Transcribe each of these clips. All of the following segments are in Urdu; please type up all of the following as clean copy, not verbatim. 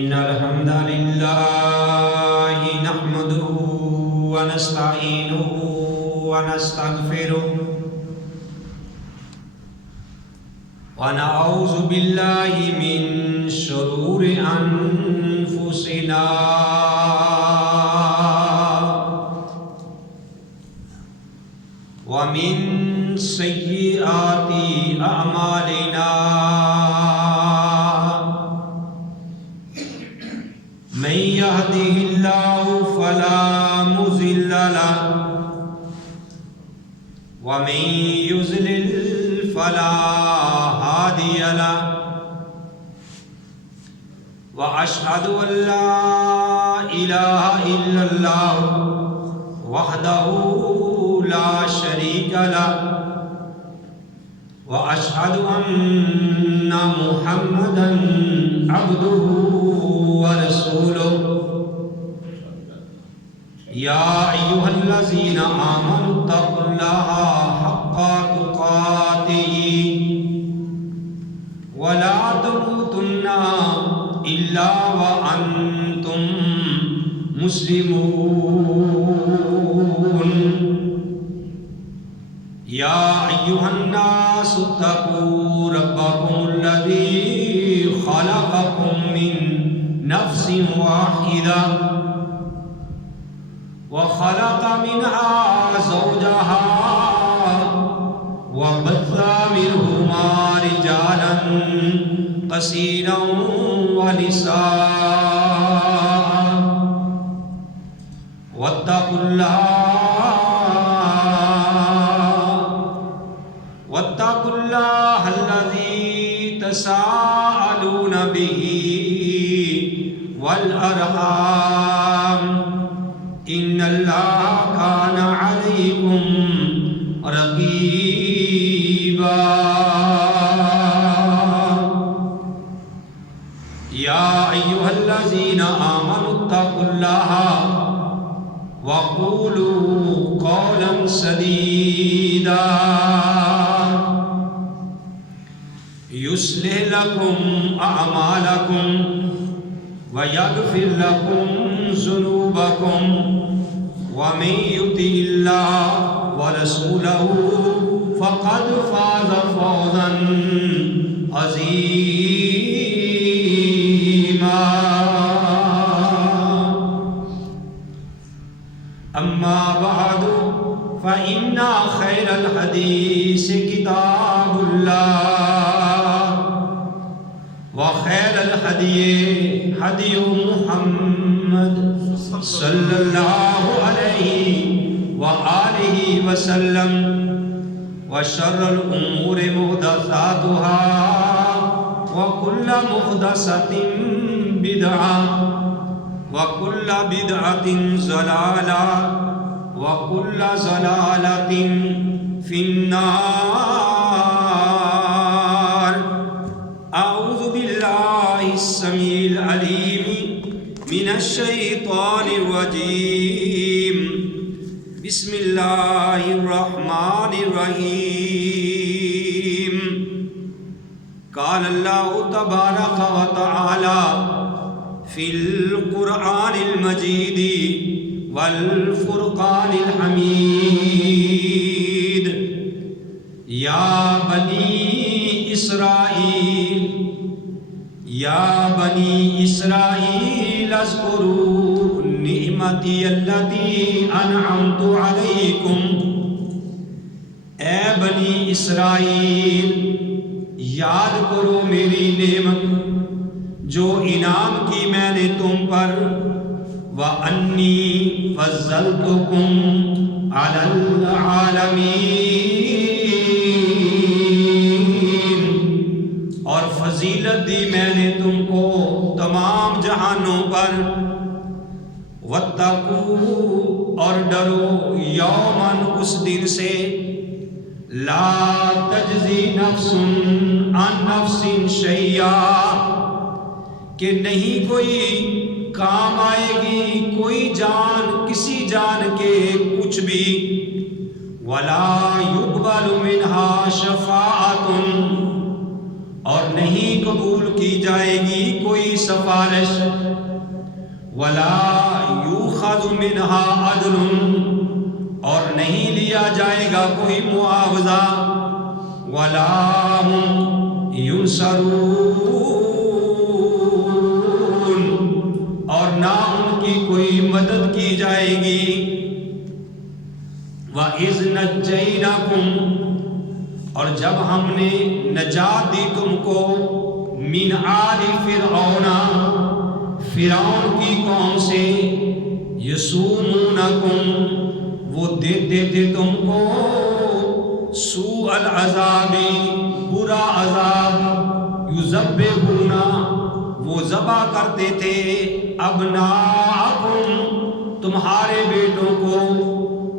إن الحمد لله نحمده ونستعينه ونستغفره ونعوذ بالله من شرور أنفسنا ومن سيئات أعمالنا من يهده الله فلا مضل له ومن يضلل فلا هادي له وأشهد أن لا إله إلا الله وحده لا شريك له وأشهد أن محمدا عبده ورسوله يا أيها الذين آمنوا اتقوا الله حق تقاته ولا تموتن إلا وأنتم مسلمون يا أيها الناس اتقوا ربكم الذي خلقكم من نفس واحدة وخلق منها زوجها وبث منهما رجالا كثيرا ونساء واتقوا الله الذي تساءلون به والأرحام إن الله كان عليكم رقيبا يا أيها الذين آمنوا اتقوا الله وقولوا قولا سديدا يصلح لكم أعمالكم ويغفر لكم ذنوبكم ومن يطع الله ورسوله فقد فاز فوزا عظيما أما بعد فإن خير الحديث كتاب الله وخير الهدي هدي محمد صلى الله عليه وآله وسلم وشر الأمور محدثاتها وكل محدثة بدعة وكل بدعة ضلالة وكل ضلالة في النار. أعوذ بالله السميع العليم من الشيطان الرجيم. بسم الله الرحمن الرحيم. قال الله تبارك وتعالى في القرآن المجيد والفرقان الحميد يا بني إسرائيل اذكروا نعمتي التي أنعمت عليكم. اے بنی اسرائیل یاد کرو میری نعمت جو انعام کی میں نے تم پر. وَأَنِّي فَضَّلْتُكُمْ عَلَى الْعَالَمِينَ اور فضیلت دی میں نے تم کو تمام جہانوں پر. وَاتَّقُوا اور ڈرو یوماً اس دن سے لا تجزی نفس عن نفس شیئا کہ نہیں کوئی کام آئے گی کوئی جان کسی جان کے کچھ بھی. وَلَا يُقْبَلُ مِنْهَا شَفَاعَةٌ اور نہیں قبول کی جائے گی کوئی سفارش، وَلَا يُؤْخَذُ مِنْهَا عَدْلٌ اور نہیں لیا جائے گا کوئی معاوضہ، وَلَا هُمْ يُنصَرُونَ اور نہ ان کی کوئی مدد کی جائے گی۔ وَإِذْ نَجَّيْنَاكُمْ اور جب ہم نے نجات دی تم کو، مِنْ آلِ فِرْعَوْنَ فرعون کی قوم سے، یسومونکم وہ دیتے تھے تم کو، سوء العذاب برا عذاب، یذبحون وہ ذبح کرتے تھے، ابناءکم تمہارے بیٹوں کو،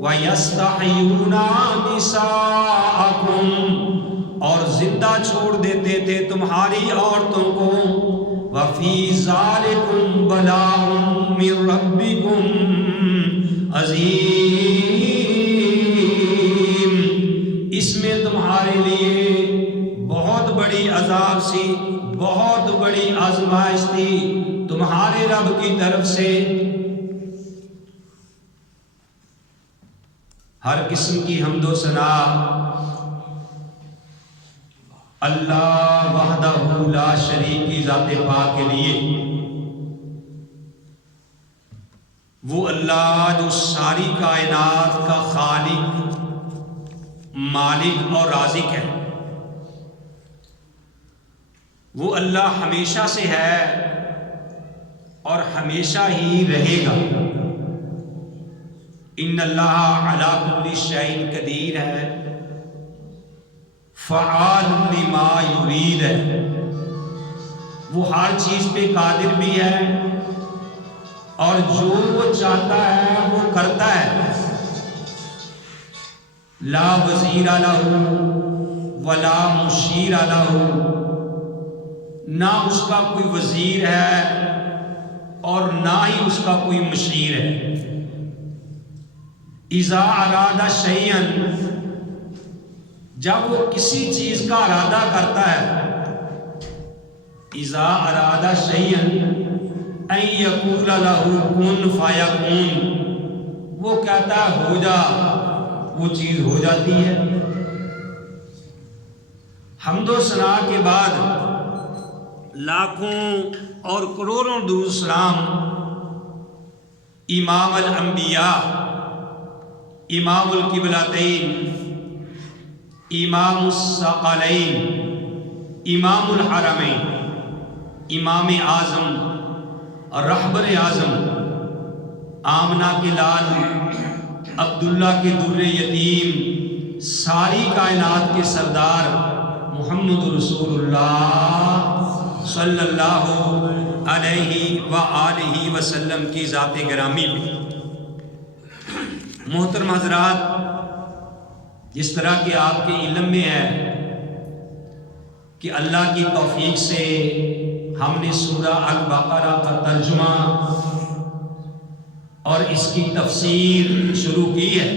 وَيَسْتَحْيُونَ نِسَاءَکم اور زندہ چھوڑ دیتے تھے تمہاری عورتوں کو، وَفِي ذَلِكُمْ بَلَاءٌ مِّن رَبِّكُمْ عَظِيمٌ اس میں تمہارے لیے بہت بڑی عذاب سی، بہت بڑی آزمائش تھی تمہارے رب کی طرف سے۔ ہر قسم کی حمد و ثنا اللہ وحدہ لا شریک کی ذات پاک کے لیے، وہ اللہ جو ساری کائنات کا خالق، مالک اور رازق ہے۔ وہ اللہ ہمیشہ سے ہے اور ہمیشہ ہی رہے گا۔ ان اللہ علی کل شیء قدیر ہے، فعال لما یرید ہے، وہ ہر چیز پہ قادر بھی ہے اور جو وہ چاہتا ہے وہ کرتا ہے۔ لا وزیر لہ ولا مشیر لہ نہ اس کا کوئی وزیر ہے اور نہ ہی اس کا کوئی مشیر ہے۔ اذا اراد شیئا جب وہ کسی چیز کا ارادہ کرتا ہے، اذا اراد شیئا ان یقول لہ کن فیکون وہ کہتا ہے ہو جا، وہ چیز ہو جاتی ہے۔ حمد و ثنا کے بعد لاکھوں اور کروڑوں درود سلام امام الانبیاء، امام القبلتین، امام الثقلین، امام الحرمین، امام اعظم اور رہبر اعظم، آمنہ کے لال، عبداللہ کے در یتیم، ساری کائنات کے سردار محمد رسول اللہ صلی اللہ علیہ وآلہ وسلم کی ذات گرامی میں۔ محترم حضرات، جس طرح کہ آپ کے علم میں ہے کہ اللہ کی توفیق سے ہم نے سورہ البقرہ کا ترجمہ اور اس کی تفسیر شروع کی ہے۔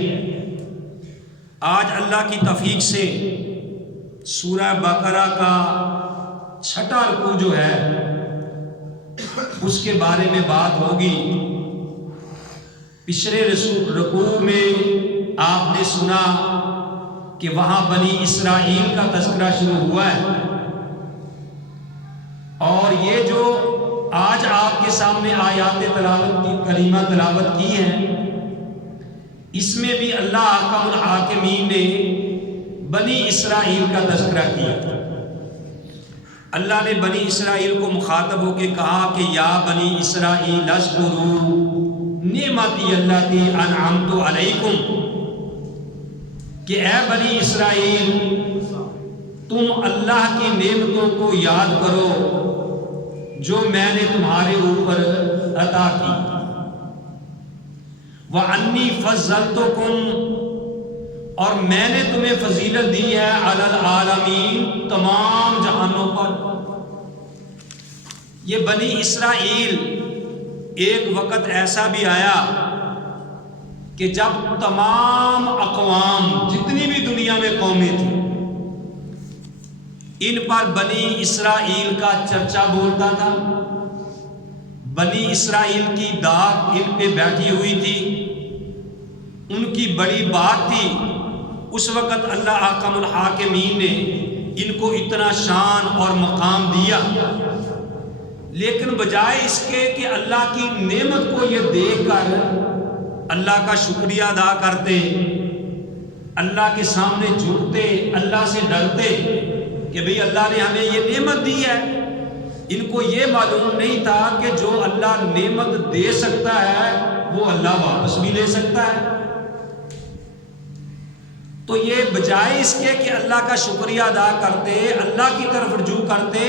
آج اللہ کی توفیق سے سورہ بقرہ کا 6واں رکوع جو ہے اس کے بارے میں بات ہوگی۔ پچھلے رکوع میں آپ نے سنا کہ وہاں بنی اسرائیل کا تذکرہ شروع ہوا ہے، اور یہ جو آج آپ کے سامنے آیات کریمہ تلاوت کی ہیں، اس میں بھی اللہ حکم الحاکمین نے بنی اسرائیل کا تذکرہ کیا۔ اللہ نے بنی اسرائیل کو مخاطب ہو کے کہا کہ یا بنی اسرائیل اذکروا نعمتی التی انعمت علیکم، کہ اے بنی اسرائیل تم اللہ کی نعمتوں کو یاد کرو جو میں نے تمہارے اوپر عطا کی۔ وَأَنِّي فَضَّلْتُكُمْ اور میں نے تمہیں فضیلت دی ہے علی العالمین تمام جہانوں پر۔ یہ بنی اسرائیل ایک وقت ایسا بھی آیا کہ جب تمام اقوام جتنی بھی دنیا میں قومیں تھیں ان پر بنی اسرائیل کا چرچا بولتا تھا، بنی اسرائیل کی داد ان پہ بیٹھی ہوئی تھی، ان کی بڑی بات تھی۔ اس وقت اللہ احکم الحاکمین نے ان کو اتنا شان اور مقام دیا، لیکن بجائے اس کے کہ اللہ کی نعمت کو یہ دیکھ کر اللہ کا شکریہ ادا کرتے، اللہ کے سامنے جھکتے، اللہ سے ڈرتے کہ بھئی اللہ نے ہمیں یہ نعمت دی ہے، ان کو یہ معلوم نہیں تھا کہ جو اللہ نعمت دے سکتا ہے وہ اللہ واپس بھی لے سکتا ہے۔ تو یہ بجائے اس کے کہ اللہ کا شکریہ ادا کرتے، اللہ کی طرف رجوع کرتے،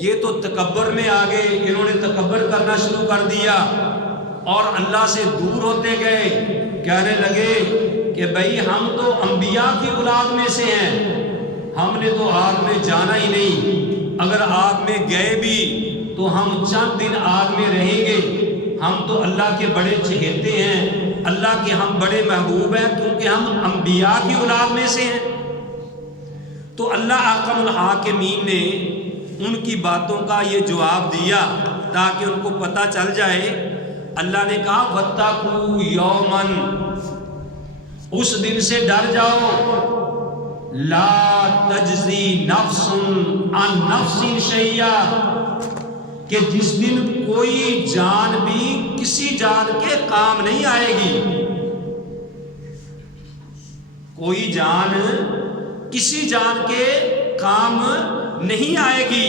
یہ تو تکبر میں آ گئے، انہوں نے تکبر کرنا شروع کر دیا اور اللہ سے دور ہوتے گئے، کہنے لگے کہ بھئی ہم تو انبیاء کی اولاد میں سے ہیں، ہم نے تو آگ میں جانا ہی نہیں، اگر آگ میں گئے بھی تو ہم چند دن آگ میں رہیں گے، ہم تو اللہ کے بڑے چہیتے ہیں، اللہ کے ہم بڑے محبوب ہیں کیونکہ ہم انبیاء کی اولاد میں سے ہیں۔ تو اللہ احکم الحاکمین نے ان کی باتوں کا یہ جواب دیا تاکہ ان کو پتہ چل جائے۔ اللہ نے کہا وَاتَّقُوا يَوْمًا، اس دن سے ڈر جاؤ، لا تجزی نفس عن نفس شیئا، کہ جس دن کوئی جان بھی کسی جان کے کام نہیں آئے گی، کوئی جان کسی جان کے کام نہیں آئے گی۔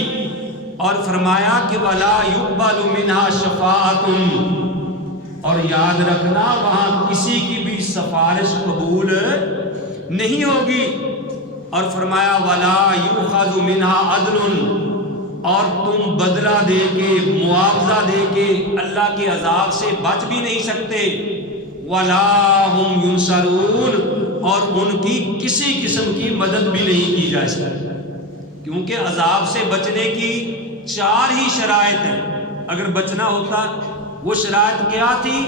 اور فرمایا کہ وَلَا يُقْبَلُ مِنْهَا شَفَاعَةٌ، اور یاد رکھنا وہاں کسی کی بھی سفارش قبول نہیں ہوگی۔ اور فرمایا وَلَا يُؤْخَذُ مِنْهَا عَدْلٌ، اور تم بدلہ دے کے، معاوضہ دے کے اللہ کے عذاب سے بچ بھی نہیں سکتے۔ وَلَا هُمْ يُنصَرُونَ، اور ان کی کسی قسم کی مدد بھی نہیں کی جا سکتی، کیونکہ عذاب سے بچنے کی 4 ہی شرائط ہیں۔ اگر بچنا ہوتا، وہ شرائط کیا تھی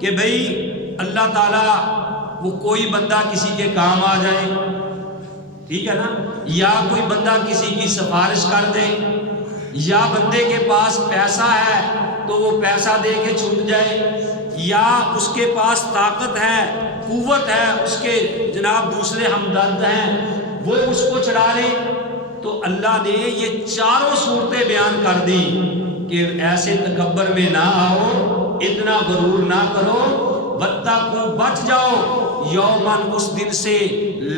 کہ بھئی اللہ تعالیٰ وہ کوئی بندہ کسی کے کام آ جائے، ٹھیک ہے نا، یا کوئی بندہ کسی کی سفارش کر دے، یا بندے کے پاس پیسہ ہے تو وہ پیسہ دے کے چھوٹ جائے، یا اس کے پاس طاقت ہے، قوت ہے، اس کے جناب دوسرے ہمدرد ہیں وہ اس کو چڑھا لے۔ تو اللہ نے یہ 4 صورتیں بیان کر دی کہ ایسے تکبر میں نہ آؤ، اتنا غرور نہ کرو، وَاتَّقُوا، بچ جاؤ، یومن، اس دن سے،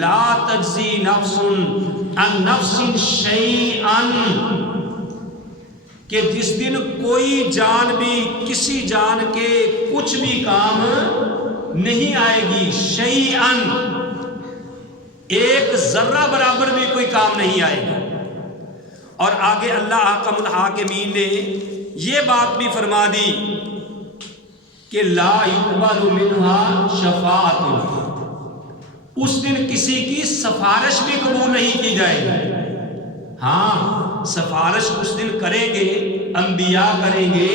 لا تجزی نفس عن نفس شیئا، کہ جس دن کوئی جان بھی کسی جان کے کچھ بھی کام نہیں آئے گی، شیئا، ایک ذرہ برابر بھی کوئی کام نہیں آئے گا۔ اور آگے اللہ احکم الحاکمین نے یہ بات بھی فرما دی کہ لا يقبل منها شفاعۃ، اس دن کسی کی سفارش بھی قبول نہیں کی جائے گی۔ ہاں سفارش اس دن کریں گے، انبیاء کریں گے،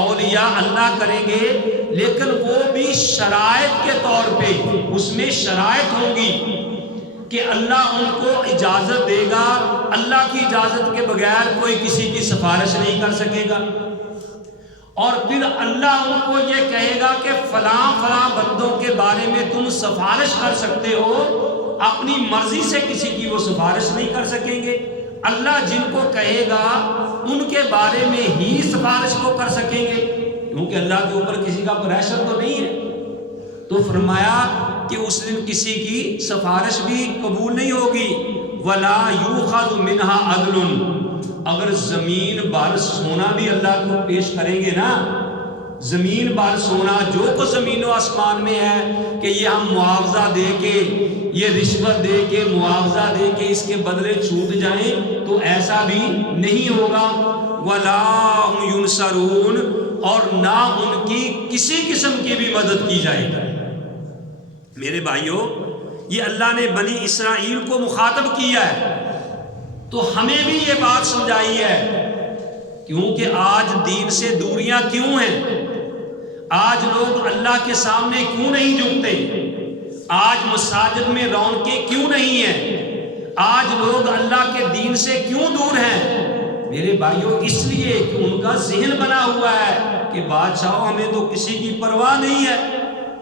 اولیاء اللہ کریں گے، لیکن وہ بھی شرائط کے طور پہ، اس میں شرائط ہوگی کہ اللہ ان کو اجازت دے گا، اللہ کی اجازت کے بغیر کوئی کسی کی سفارش نہیں کر سکے گا، اور پھر اللہ ان کو یہ کہے گا کہ فلاں فلاں بندوں کے بارے میں تم سفارش کر سکتے ہو، اپنی مرضی سے کسی کی وہ سفارش نہیں کر سکیں گے۔ اللہ جن کو کہے گا ان کے بارے میں ہی سفارش کو کر سکیں گے، کیونکہ اللہ کے اوپر کسی کا پریشر تو نہیں ہے۔ تو فرمایا کہ اس دن کسی کی سفارش بھی قبول نہیں ہوگی۔ وَلَا يُؤْخَذُ مِنْهَا عَدْلٌ، اگر زمین بر سونا بھی اللہ کو پیش کریں گے نا، زمین بر سونا جو کچھ زمین و آسمان میں ہے، کہ یہ ہم معاوضہ دے کے، یہ رشوت دے کے، معاوضہ دے کے اس کے بدلے چھوٹ جائیں، تو ایسا بھی نہیں ہوگا۔ وَلَا هُمْ يُنصَرُونَ، اور نہ ان کی کسی قسم کی بھی مدد کی جائے گی۔ میرے بھائیوں، یہ اللہ نے بنی اسرائیل کو مخاطب کیا ہے، تو ہمیں بھی یہ بات سمجھائی ہے، کیونکہ آج دین سے دوریاں کیوں ہیں؟ آج لوگ اللہ کے سامنے کیوں نہیں جھکتے؟ آج مساجد میں رونقیں کیوں نہیں ہیں؟ آج لوگ اللہ کے دین سے کیوں دور ہیں؟ میرے بھائیوں اس لیے کہ ان کا ذہن بنا ہوا ہے کہ بادشاہوں ہمیں تو کسی کی پرواہ نہیں ہے،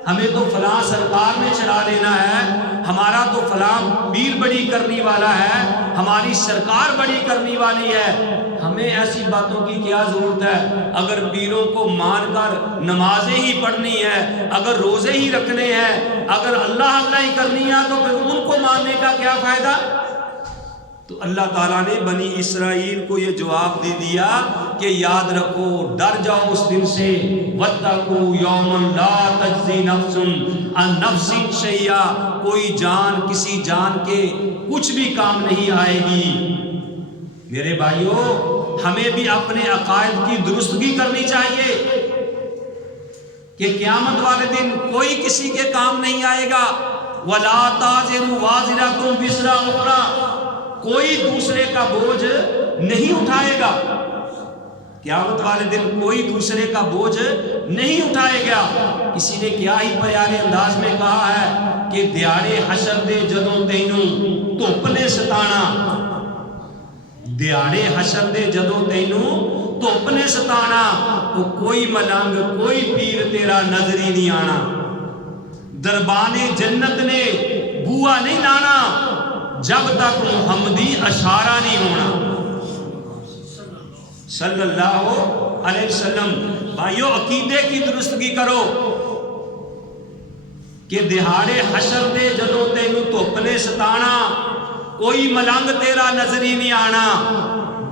ہمیں تو فلاں سرکار میں چڑھا لینا ہے، ہمارا تو فلاں پیر بڑی کرنی والا ہے، ہماری سرکار بڑی کرنی والی ہے، ہمیں ایسی باتوں کی کیا ضرورت ہے؟ اگر پیروں کو مان کر نمازیں ہی پڑھنی ہے، اگر روزے ہی رکھنے ہیں، اگر اللہ ہی کرنی ہے تو پھر ان کو ماننے کا کیا فائدہ؟ تو اللہ تعالیٰ نے بنی اسرائیل کو یہ جواب دے دیا کہ یاد رکھو، ڈر جاؤ اس دن سے، وَاتَّقُوا يَوْمًا لَا تَجْزِي نَفْسٌ عَن نَفْسٍ شَيْئًا، کوئی جان کسی جان کے کچھ بھی کام نہیں آئے گی۔ میرے بھائیوں ہمیں بھی اپنے عقائد کی درستگی کرنی چاہیے کہ قیامت والے دن کوئی کسی کے کام نہیں آئے گا۔ وَلَا تَزِرُ وَازِرَةٌ وِزْرَ أُخْرَىٰ، کوئی دوسرے کا بوجھ نہیں اٹھائے گا۔ قیامت والے دن کوئی دوسرے کا بوجھ نہیں اٹھائے گا۔ کسی نے کیا ہی پیارے انداز میں کہا ہے کہ دیاڑے حشر دے جدوں تینوں دھپ نے ستانا، دیاڑے حشر دے جدوں تینوں دھپ نے ستانا، تو کوئی ملنگ کوئی پیر تیرا نظر ہی نہیں آنا، دربانے جنت نے بوا نہیں لانا جب تک محمدی اشارہ نہیں ہونا صلی اللہ علیہ وسلم۔ بھائیو عقیدے کی درستگی کرو کہ دہاڑے حشر دے جدوں تینوں دھپ نے ستانا، کوئی ملنگ تیرا نظر ہی نہیں آنا،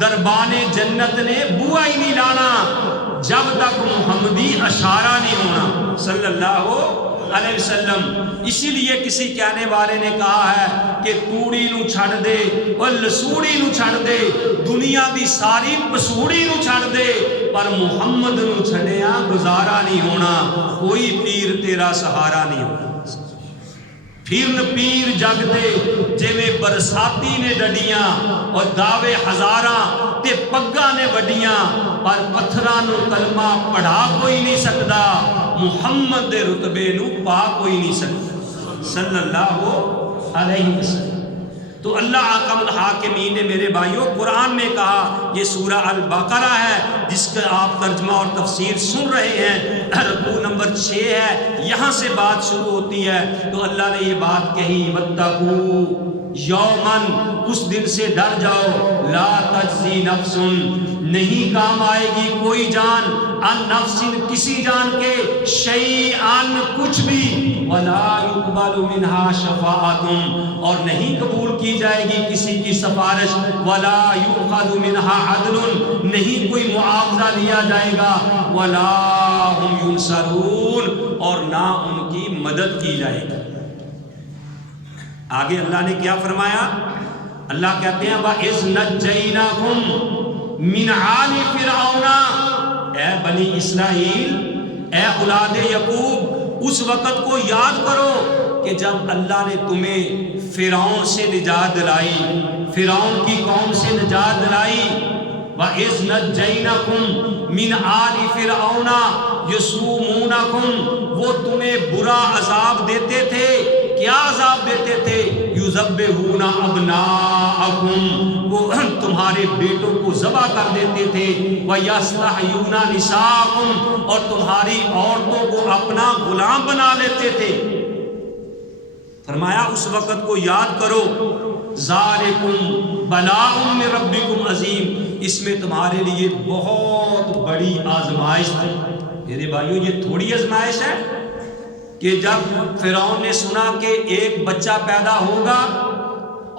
دربانے جنت نے بوا ہی نہیں لانا جب تک محمدی اشارہ نہیں ہونا صلی اللہ علیہ وسلم۔ اسی لیے کسی کہنے والے نے کہا ہے کہ توڑی نو چھڑ دے اور لسوڑی نو چھڑ دے، دنیا دی ساری پسوڑی نو چھڑ دے، پر محمد نو چھڑیا گزارا نہیں ہونا، کوئی پیر تیرا سہارا نہیں ہونا۔ پھرن پیر جگ دے جویں برساتی نے ڈڈیاں اور دعوے ہزاراں تے پگاں نے وڈیاں، پر پتھراں نو کلمہ پڑھا کوئی نہیں سکدا، محمد دے رتبے نو پا کوئی نہیں سکدا صلی اللہ علیہ وسلم۔ تو اللہ حکم الحاکمین نے میرے بھائیوں قرآن میں کہا، یہ سورہ البقرہ ہے جس کا آپ ترجمہ اور تفسیر سن رہے ہیں، رکوع نمبر 6 ہے، یہاں سے بات شروع ہوتی ہے۔ تو اللہ نے یہ بات کہی، وَاتَّقُوا یومن، اس دن سے ڈر جاؤ، لا تجزی نفس، نہیں کام آئے گی کوئی جان، ان نفس کسی جان کے، شیئن کچھ بھی، ولا یقبل منہا شفاعت، اور نہیں قبول کی جائے گی کسی کی سفارش، ولا یؤخذ منہا عدل، نہیں کوئی معاوضہ لیا جائے گا، ولا هم ینصرون، اور نہ ان کی مدد کی جائے گی۔ آگے اللہ نے کیا فرمایا؟ اللہ کہتے ہیں وَإِذْ نَجَّيْنَاكُمْ مِنْ آلِ فِرْعَوْنَ، اے بنی اسرائیل، اے اولاد یعقوب، اس وقت کو یاد کرو کہ جب اللہ نے تمہیں فرعون سے نجات دلائی، فرعون کی قوم سے نجات دلائی۔ وَإِذْ نَجَّيْنَاكُمْ مِنْ آلِ فِرْعَوْنَ يَسُومُونَكُمْ، وہ تمہیں برا عذاب دیتے تھے، کیا عذاب دیتے تھے؟ یذبحون ابناءکم، وہ تمہارے بیٹوں کو ذبح کر دیتے تھے، ویستحیون نساءکم، اور تمہاری عورتوں کو اپنا غلام بنا لیتے تھے۔ فرمایا اس وقت کو یاد کرو، ذالکم بلاء من ربکم عظیم، اس میں تمہارے لیے بہت بڑی آزمائش تھی۔ میرے بھائیو یہ تھوڑی آزمائش ہے کہ جب فرعون نے سنا کہ ایک بچہ پیدا ہوگا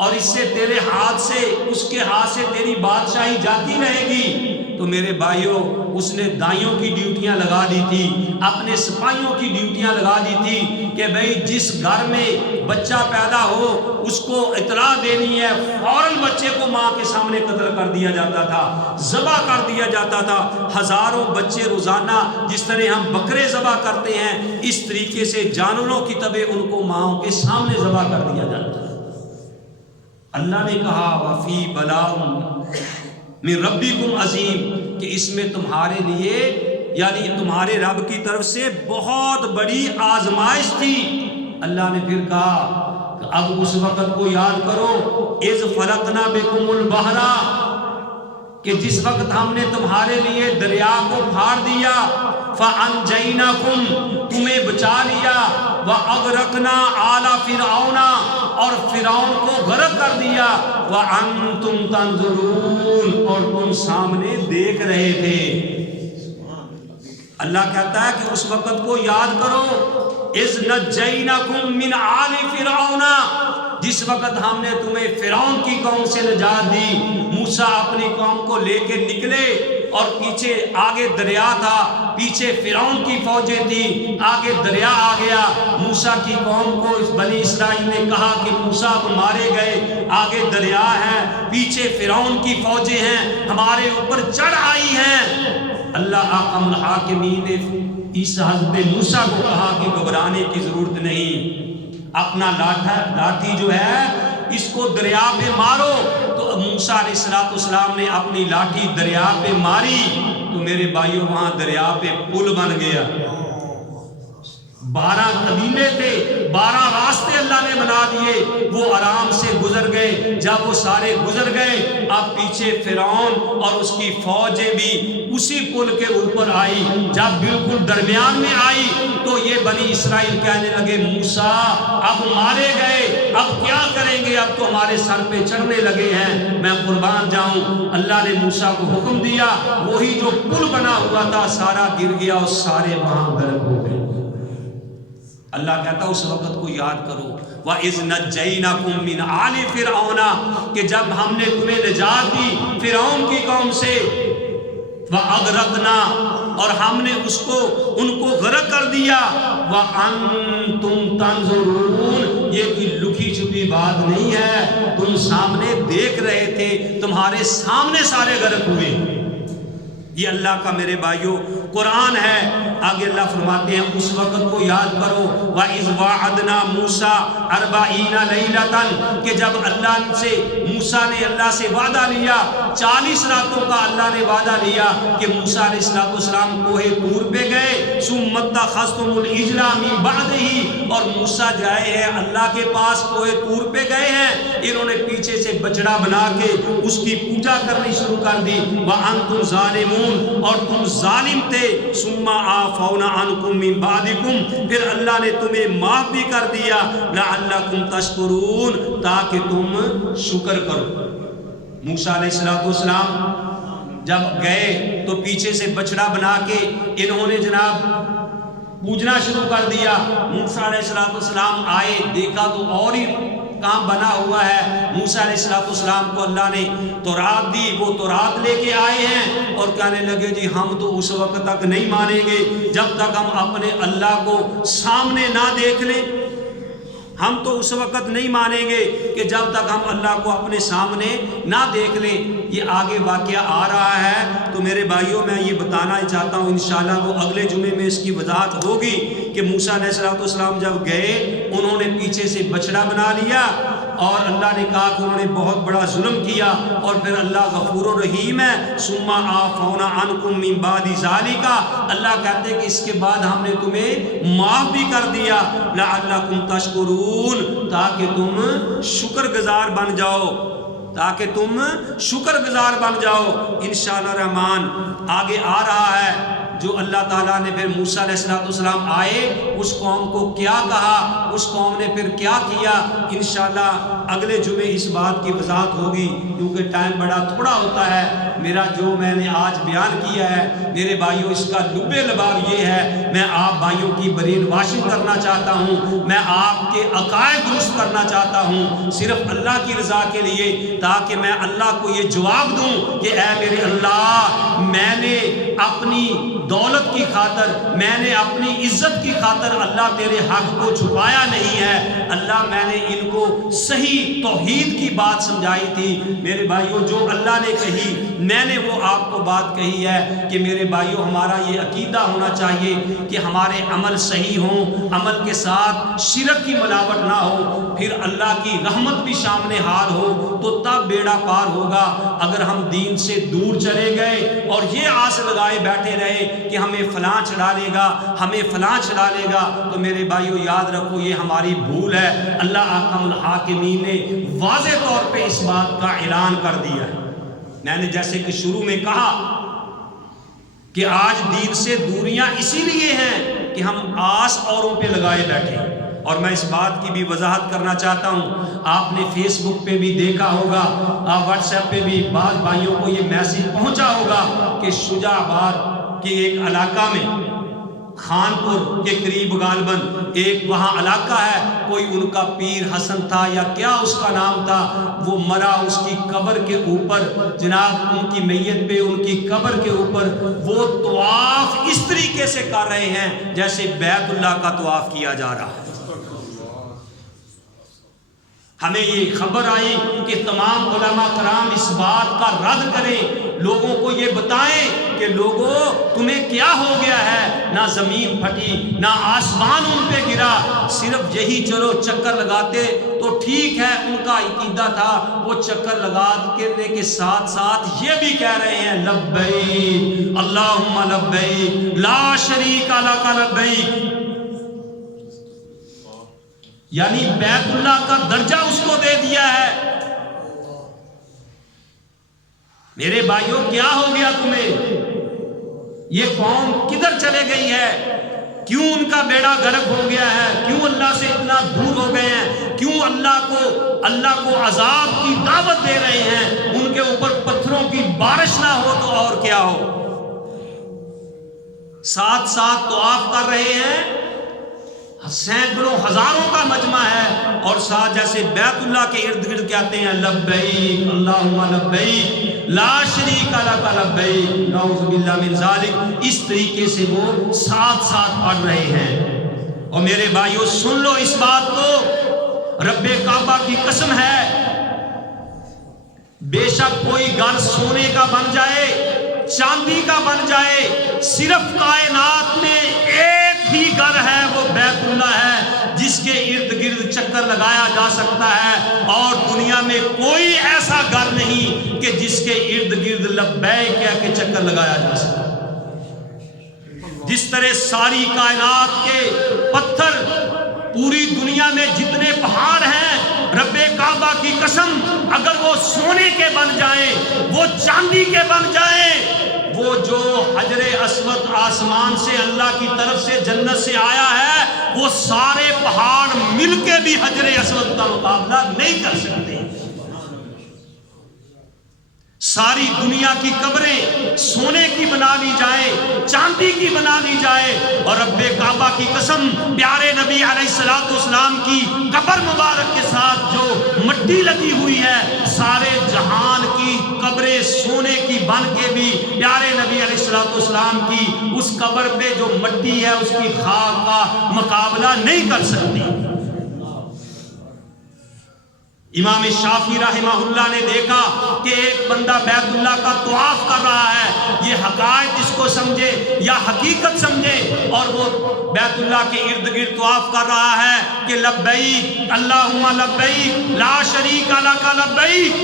اور اس سے تیرے ہاتھ سے، اس کے ہاتھ سے تیری بادشاہی جاتی رہے گی، تو میرے بھائیوں اس نے دائیوں کی ڈیوٹیاں لگا دی تھی، اپنے سپاہیوں کی ڈیوٹیاں لگا دی تھی کہ بھئی جس گھر میں بچہ پیدا ہو اس کو اطلاع دینی ہے، فوراً بچے کو ماں کے سامنے قتل کر دیا جاتا تھا، ذبح کر دیا جاتا تھا۔ ہزاروں بچے روزانہ جس طرح ہم بکرے ذبح کرتے ہیں، اس طریقے سے جانوروں کی طرح ان کو ماں کے سامنے ذبح کر دیا جاتا تھا۔ اللہ نے کہا وفی بلاء من ربکم عظیم، کہ اس میں تمہارے لیے یعنی تمہارے رب کی طرف سے بہت بڑی آزمائش تھی۔ اللہ نے پھر کہا کہ اب اس وقت کو یاد کرو اذ فرقنا بکم البحر، کہ جس وقت ہم نے تمہارے لیے دریا کو پھاڑ دیا، فانجیناکم، تمہیں بچا لیا، واغرقنا آل فرعون، اور فرعون کو غرق کر دیا، وانتم تنظرون، اور تم سامنے دیکھ رہے تھے۔ اللہ کہتا ہے کہ اس وقت کو یاد کرو، اذ نجیناکم من آل فرعون، جس وقت ہم نے تمہیں فرعون کی قوم سے نجات دی۔ موسیٰ اپنی قوم کو لے کے نکلے اور پیچھے آگے دریا تھا، پیچھے فرعون کی فوجیں تھی، آگے دریا آ گیا۔ موسیٰ کی قوم کو اس بنی اسرائیل نے کہا کہ موسیٰ اب مارے گئے، آگے دریا ہے، پیچھے فرعون کی فوجیں ہیں، ہمارے اوپر چڑھ آئی ہیں۔ اللہ احکم الحاکمین نے حضرت موسیٰ کو کہا کہ گھبرانے کی ضرورت نہیں، اپنا لاٹھی جو ہے اس کو دریا پہ مارو۔ تو موسیٰ علیہ السلام نے اپنی لاٹھی دریا پہ ماری تو میرے بھائیوں وہاں دریا پہ پل بن گیا۔ 12 قبیلے تھے، 12 راستے اللہ نے بنا دیے، وہ آرام سے گزر گئے۔ جب وہ سارے گزر گئے، اب پیچھے فرعون اور اس کی فوجیں بھی اسی پل کے اوپر آئی۔ جب بالکل درمیان میں آئی تو یہ بنی اسرائیل کہنے لگے موسیٰ اب مارے گئے، اب کیا کریں گے، اب تو ہمارے سر پہ چڑھنے لگے ہیں، میں قربان جاؤں۔ اللہ نے موسیٰ کو حکم دیا، وہی جو پل بنا ہوا تھا سارا گر گیا اور سارے وہاں غرق ہو گئے۔ اللہ کہتا اس وقت کو یاد کرو، وَإِذْ نَجَّيْنَاكُمْ مِنْ آلِ فِرْعَوْنَ، کہ جب ہم نے تمہیں نجات دی فرعون کی قوم سے، وَأَغْرَقْنَا، اور ہم نے ان کو غرق کر دیا، وَأَنْتُمْ تَنْظُرُونَ، یہ کوئی لکھی چھپی بات نہیں ہے، تم سامنے دیکھ رہے تھے، تمہارے سامنے سارے غرق ہوئے۔ یہ اللہ کا میرے بھائیوں قرآن ہے۔ آگے اللہ فرماتے ہیں اس وقت کو یاد کرو، وَإِذْ وَعَدْنَا مُوسَىٰ 40 لَيْلَةً، کہ جب اللہ سے موسیٰ نے اللہ سے وعدہ لیا، 40 راتوں کا اللہ نے وعدہ لیا کہ موسیٰ علیہ السلام کوہ طور پہ گئے، ثُمَّ اتَّخَذْتُمُ الْعِجْلَ مِن بَعْدِهِ، اور موسیٰ جائے ہیں اللہ کے پاس، کوہ طور پہ گئے ہیں، انہوں نے پیچھے سے بچڑا بنا کے اس کی پوجا کرنی شروع کر دی، وَأَنْتُمْ ظَالِمُونَ، اور تم ظالم تھے، ثُمَّ عَفَوْنَا عَنْكُمْ مِن بَعْدِكُمْ، پھر اللہ نے تمہیں معاف بھی کر دیا، لَعَلَّكُمْ تَشْكُرُونَ، تاکہ تم شکر کرو۔ موسیٰ علیہ السلام جب گئے تو پیچھے سے بچڑا بنا کے انہوں نے جناب پوجنا شروع کر دیا۔ موسیٰ علیہ السلام آئے، دیکھا تو اور ہی کام بنا ہوا ہے۔ موسیٰ علیہ السلام کو اللہ نے تورات دی، وہ تورات لے کے آئے ہیں اور کہنے لگے جی ہم تو اس وقت تک نہیں مانیں گے جب تک ہم اپنے اللہ کو سامنے نہ دیکھ لیں، ہم تو اس وقت نہیں مانیں گے کہ جب تک ہم اللہ کو اپنے سامنے نہ دیکھ لیں۔ یہ آگے واقعہ آ رہا ہے تو میرے بھائیوں میں یہ بتانا چاہتا ہوں، انشاءاللہ وہ اگلے جمعے میں اس کی وضاحت ہوگی کہ موسیٰ علیہ السلام جب گئے انہوں نے پیچھے سے بچڑا بنا لیا اور اللہ نے کہا کہ انہوں نے بہت بڑا ظلم کیا، اور پھر اللہ غفور و رحیم ہے۔ ثُمَّ عَفَوْنَا عَنْكُمْ مِن بَعْدِ ذَلِكَ، اللہ کہتے ہیں کہ اس کے بعد ہم نے تمہیں معاف بھی کر دیا، لَعَلَّكُمْ تَشْكُرُونَ، تاکہ تم شکر گزار بن جاؤ، تاکہ تم شکر گزار بن جاؤ۔ انشاءاللہ الرحمن آگے آ رہا ہے جو اللہ تعالیٰ نے پھر موسیٰ علیہ السلام آئے، اس قوم کو کیا کہا، اس قوم نے پھر کیا کیا، انشاءاللہ اگلے جمعے اس بات کی وضاحت ہوگی، کیونکہ ٹائم بڑا تھوڑا ہوتا ہے۔ میرا جو میں نے آج بیان کیا ہے میرے بھائیوں اس کا لب لباب یہ ہے، میں آپ بھائیوں کی برین واشنگ کرنا چاہتا ہوں، میں آپ کے عقائد درست کرنا چاہتا ہوں صرف اللہ کی رضا کے لیے، تاکہ میں اللہ کو یہ جواب دوں کہ اے میرے اللہ، میں نے اپنی دولت کی خاطر، میں نے اپنی عزت کی خاطر اللہ تیرے حق کو چھپایا نہیں ہے، اللہ میں نے ان کو صحیح توحید کی بات سمجھائی تھی۔ میرے بھائیوں جو اللہ نے کہی میں نے وہ آپ کو بات کہی ہے کہ میرے بھائیوں ہمارا یہ عقیدہ ہونا چاہیے کہ ہمارے عمل صحیح ہوں، عمل کے ساتھ شرک کی ملاوٹ نہ ہو، پھر اللہ کی رحمت بھی سامنے حال ہو تو تب بیڑا پار ہوگا۔ اگر ہم دین سے دور چلے گئے اور یہ آس لگائے بیٹھے رہے کہ ہمیں فلاں چڑھا لے گا، ہمیں فلاں چڑھا لے گا، تو میرے بھائیوں یاد رکھو یہ ہماری بھول ہے۔ اللہ احکم الحاکمین العالمین نے واضح طور پہ اس بات کا اعلان کر دیا ہے۔ میں نے جیسے کہ شروع میں کہا کہ آج دین سے دوریاں اسی لیے ہیں کہ ہم آس اوروں پہ لگائے بیٹھے، اور میں اس بات کی بھی وضاحت کرنا چاہتا ہوں، آپ نے فیس بک پہ بھی دیکھا ہوگا، آپ واٹس ایپ پہ بھی بعض بھائیوں کو یہ میسیج پہنچا ہوگا کہ شجاع آباد کے ایک علاقہ میں، خانپور کے قریب غالباً ایک وہاں علاقہ ہے، کوئی ان کا پیر حسن تھا یا کیا اس کا نام تھا، وہ مرا، اس کی قبر کے اوپر جناب ان کی میت پہ ان کی قبر کے اوپر وہ طواف اس طریقے سے کر رہے ہیں جیسے بیت اللہ کا طواف کیا جا رہا ہے۔ ہمیں یہ خبر آئی کہ تمام علماء کرام اس بات کا رد کریں، لوگوں کو یہ بتائیں کہ لوگوں تمہیں کیا ہو گیا ہے، نہ زمین پھٹی نہ آسمان ان پہ گرا، صرف یہی چلو چکر لگاتے تو ٹھیک ہے۔ ان کا عقیدہ تھا، وہ چکر لگانے کے ساتھ ساتھ یہ بھی کہہ رہے ہیں لبیک اللہم لبیک لا شریک لک لبیک، یعنی بیت اللہ کا درجہ اس کو دے دیا ہے۔ میرے بھائیوں کیا ہو گیا تمہیں؟ یہ قوم کدھر چلے گئی ہے؟ کیوں ان کا بیڑا غرق ہو گیا ہے؟ کیوں اللہ سے اتنا دور ہو گئے ہیں؟ کیوں اللہ کو عذاب کی دعوت دے رہے ہیں؟ ان کے اوپر پتھروں کی بارش نہ ہو تو اور کیا ہو؟ ساتھ ساتھ طواف کر رہے ہیں، سینکڑوں ہزاروں کا مجمع ہے، اور ساتھ جیسے بیت اللہ کے ارد گرد کہتے ہیں لبیک اللہم لبیک لا شریک لک لبیک نعوذ باللہ من ذالک، اس طریقے سے وہ ساتھ ساتھ پڑھ رہے ہیں۔ اور میرے بھائیوں سن لو اس بات کو، رب کعبہ کی قسم ہے، بے شک کوئی گھر سونے کا بن جائے، چاندی کا بن جائے، صرف کائنات میں ایک ہی گھر ہے، وہ بیت اللہ ہے، جس کے ارد گرد چکر لگایا جا سکتا ہے، اور دنیا میں کوئی ایسا گھر نہیں کہ جس کے ارد گرد لبیک کہہ کے چکر لگایا جا سکتا ہے۔ جس طرح ساری کائنات کے پتھر، پوری دنیا میں جتنے پہاڑ ہیں، رب کعبہ کی قسم اگر وہ سونے کے بن جائیں، وہ چاندی کے بن جائیں، وہ جو حجر اسود آسمان سے اللہ کی طرف سے جنت سے آیا ہے، وہ سارے پہاڑ مل کے بھی حجر اسود کا مقابلہ نہیں کر سکتے۔ ساری دنیا کی قبریں سونے کی بنا لی جائیں، چاندی کی بنا لی جائے، اور رب کعبہ کی قسم پیارے نبی علیہ الصلوۃ والسلام کی قبر مبارک کے ساتھ جو مٹی لگی ہوئی ہے، سارے جہان کی قبریں سونے کی بن کے بھی پیارے نبی علیہ الصلوۃ والسلام کی اس قبر پہ جو مٹی ہے اس کی خاک کا مقابلہ نہیں کر سکتی۔ امام شافعی رحمہ اللہ نے دیکھا کہ ایک بندہ بیت اللہ کا طواف کر رہا ہے، یہ حقائق اس کو سمجھے یا حقیقت سمجھے، اور وہ بیت اللہ کے ارد گرد طواف کر رہا ہے کہ لبیک اللہم لبیک لا شریک لک لبیک،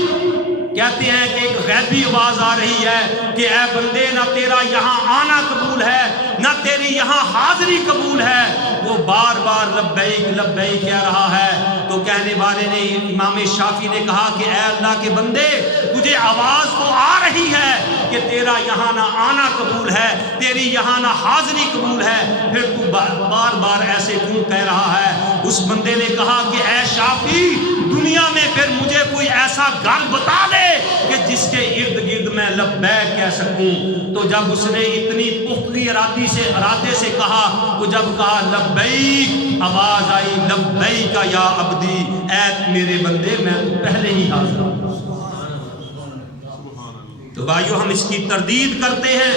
کہتے ہیں کہ ایک غیبی آواز آ رہی ہے کہ اے بندے، نہ تیرا یہاں آنا قبول ہے نہ تیری یہاں حاضری قبول ہے۔ وہ بار بار لبیک لبیک کہہ رہا ہے، تو کہنے والے نے، امام شافعی نے کہا کہ اے اللہ کے بندے، تجھے آواز تو آ رہی ہے کہ تیرا یہاں نہ آنا قبول ہے، تیری یہاں نہ حاضری قبول ہے، پھر تو بار بار ایسے کیوں کہہ رہا ہے؟ اس بندے نے کہا کہ اے شافعی، دنیا میں پھر مجھے کوئی ایسا گھر بتا دے کہ جس کے ارد گرد میں لبیک کہہ سکوں۔ تو جب اس نے اتنی پختگی ارادے سے کہا، تو جب کہا لبیک، آواز آئی لبیک یا عبدی، اے میرے بندے میں تو پہلے ہی حاضر ہوں۔ تو بھائیو ہم اس کی تردید کرتے ہیں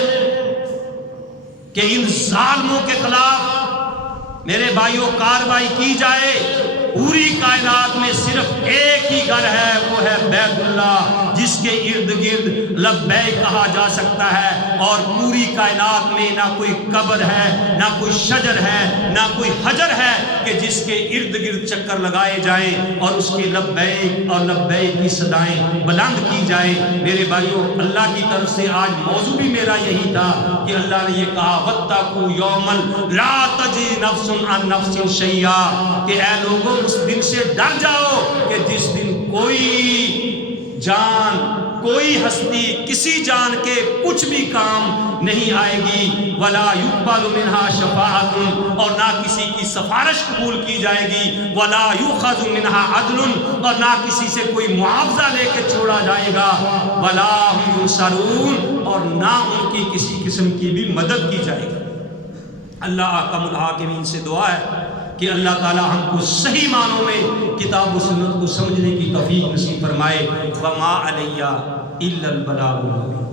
کہ ان ظالموں کے خلاف میرے بھائیو کارروائی کی جائے۔ پوری کائنات میں صرف ایک ہی گھر ہے، وہ ہے بیت اللہ، جس کے ارد گرد لبیک کہا جا سکتا ہے، اور پوری کائنات میں نہ کوئی قبر ہے، نہ کوئی شجر ہے، نہ کوئی حجر ہے کہ جس کے ارد گرد چکر لگائے جائیں اور اس کے لبیک اور لبیک کی صدائیں بلند کی جائیں۔ میرے بھائیو اللہ کی طرف سے آج موضوع بھی میرا یہی تھا کہ اللہ نے یہ کہا وَاتَّقُوا يَوْمًا لَا تَجْزِي نَفْسٌ عَن نَفْسٍ شَيْئًا، کہ اے لوگوں اس دن سے ڈر جاؤ کہ جس دن کوئی جان، کوئی ہستی کسی جان کے کچھ بھی کام نہیں آئے گی، ولا یقبل منہا شفاعت، اور نہ کسی کی سفارش قبول کی جائے گی، ولا یؤخذ منہا عدل، اور نہ کسی سے کوئی معاوضہ لے کے چھوڑا جائے گا، ولا هم ینصرون، اور نہ ان کی کسی قسم کی بھی مدد کی جائے گی۔ اللہ احکم الحاکمین سے دعا ہے کہ اللہ تعالی ہم کو صحیح معنوں میں کتاب و سنت کو سمجھنے کی توفیق نصیب فرمائے۔ وما علیہ الا البلاغ المبین۔